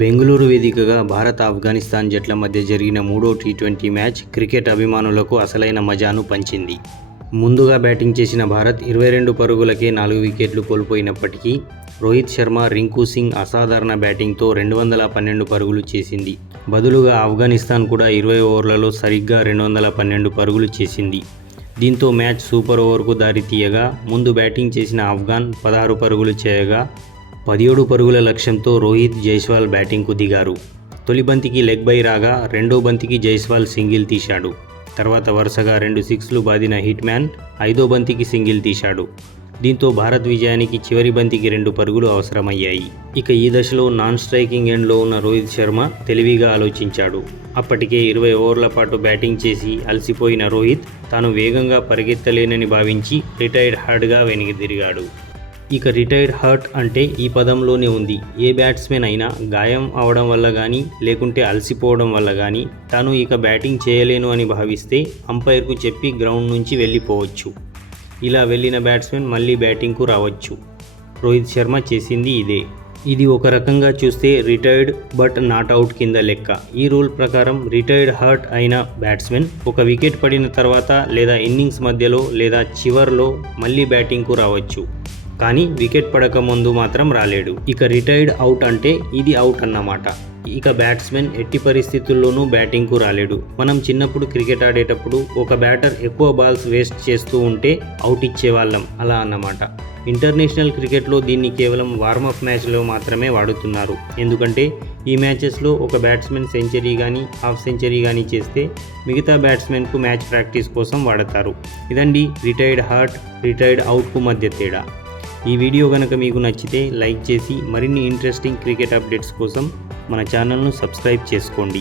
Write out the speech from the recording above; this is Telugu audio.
బెంగళూరు వేదికగా భారత్ ఆఫ్ఘనిస్తాన్ జట్ల మధ్య జరిగిన మూడో టీ20 మ్యాచ్ క్రికెట్ అభిమానులకు అసలైన మజాను పంచింది. ముందుగా బ్యాటింగ్ చేసిన భారత్ 22 పరుగులకే 4 వికెట్లు కోల్పోయినప్పటికీ రోహిత్ శర్మ, రింకు సింగ్ అసాధారణ బ్యాటింగ్తో 212 పరుగులు చేసింది. బదులుగా ఆఫ్ఘనిస్తాన్ కూడా 20 ఓవర్లలో సరిగ్గా 212 పరుగులు చేసింది. దీంతో మ్యాచ్ సూపర్ ఓవర్కు దారితీయగా ముందు బ్యాటింగ్ చేసిన ఆఫ్ఘాన్ 16 పరుగులు చేయగా 17 పరుగుల లక్ష్యంతో రోహిత్, జైస్వాల్ బ్యాటింగ్కు దిగారు. తొలి బంతికి లెగ్ బై రాగా రెండో బంతికి జైస్వాల్ సింగిల్ తీశాడు. తర్వాత వరుసగా 2 సిక్స్లు బాదిన హిట్ మ్యాన్ ఐదో బంతికి సింగిల్ తీశాడు. దీంతో భారత్ విజయానికి చివరి బంతికి 2 పరుగులు అవసరమయ్యాయి. ఇక ఈ దశలో నాన్ స్ట్రైకింగ్ ఎండ్లో ఉన్న రోహిత్ శర్మ తెలివిగా ఆలోచించాడు. అప్పటికే 20 ఓవర్ల పాటు బ్యాటింగ్ చేసి అలసిపోయిన రోహిత్ తాను వేగంగా పరిగెత్తలేనని భావించి రిటైర్డ్ హర్ట్గా వెనుదిరిగాడు. ఇక రిటైర్డ్ హర్ట్ అంటే ఈ పదంలోనే ఉంది. ఏ బ్యాట్స్మెన్ అయినా గాయం అవడం వల్ల కానీ లేకుంటే అలసిపోవడం వల్ల కానీ తాను ఇక బ్యాటింగ్ చేయలేను అని భావిస్తే అంపైర్కు చెప్పి గ్రౌండ్ నుంచి వెళ్ళిపోవచ్చు. ఇలా వెళ్ళిన బ్యాట్స్మెన్ మళ్ళీ బ్యాటింగ్కు రావచ్చు. రోహిత్ శర్మ చేసింది ఇదే. ఇది ఒక రకంగా చూస్తే రిటైర్డ్ బట్ నాట్ అవుట్ కింద లెక్క. ఈ రూల్ ప్రకారం రిటైర్డ్ హర్ట్ అయిన బ్యాట్స్మెన్ ఒక వికెట్ పడిన తర్వాత లేదా ఇన్నింగ్స్ మధ్యలో లేదా చివర్లో మళ్ళీ బ్యాటింగ్కు రావచ్చు. కానీ వికెట్ పడక ముందు మాత్రం రాలేడు. ఇక రిటైర్డ్ అవుట్ అంటే ఇది అవుట్ అన్నమాట. ఇక బ్యాట్స్మెన్ ఎట్టి పరిస్థితుల్లోనూ బ్యాటింగ్కు రాలేడు. మనం చిన్నప్పుడు క్రికెట్ ఆడేటప్పుడు ఒక బ్యాటర్ ఎక్కువ బాల్స్ వేస్ట్ చేస్తూ ఉంటే అవుట్ ఇచ్చేవాళ్ళం, అలా అన్నమాట. ఇంటర్నేషనల్ క్రికెట్లో దీన్ని కేవలం వార్మప్ మ్యాచ్లో మాత్రమే వాడుతున్నారు. ఎందుకంటే ఈ మ్యాచెస్లో ఒక బ్యాట్స్మెన్ సెంచరీ కానీ హాఫ్ సెంచరీ కానీ చేస్తే మిగతా బ్యాట్స్మెన్కు మ్యాచ్ ప్రాక్టీస్ కోసం వాడతారు. ఇదండి రిటైర్డ్ హర్ట్, రిటైర్డ్ అవుట్కు మధ్య తేడా. ఈ వీడియో కనుక మీకు నచ్చితే లైక్ చేసి మరిన్ని ఇంట్రెస్టింగ్ క్రికెట్ అప్డేట్స్ కోసం మన ఛానల్ను సబ్స్క్రైబ్ చేసుకోండి.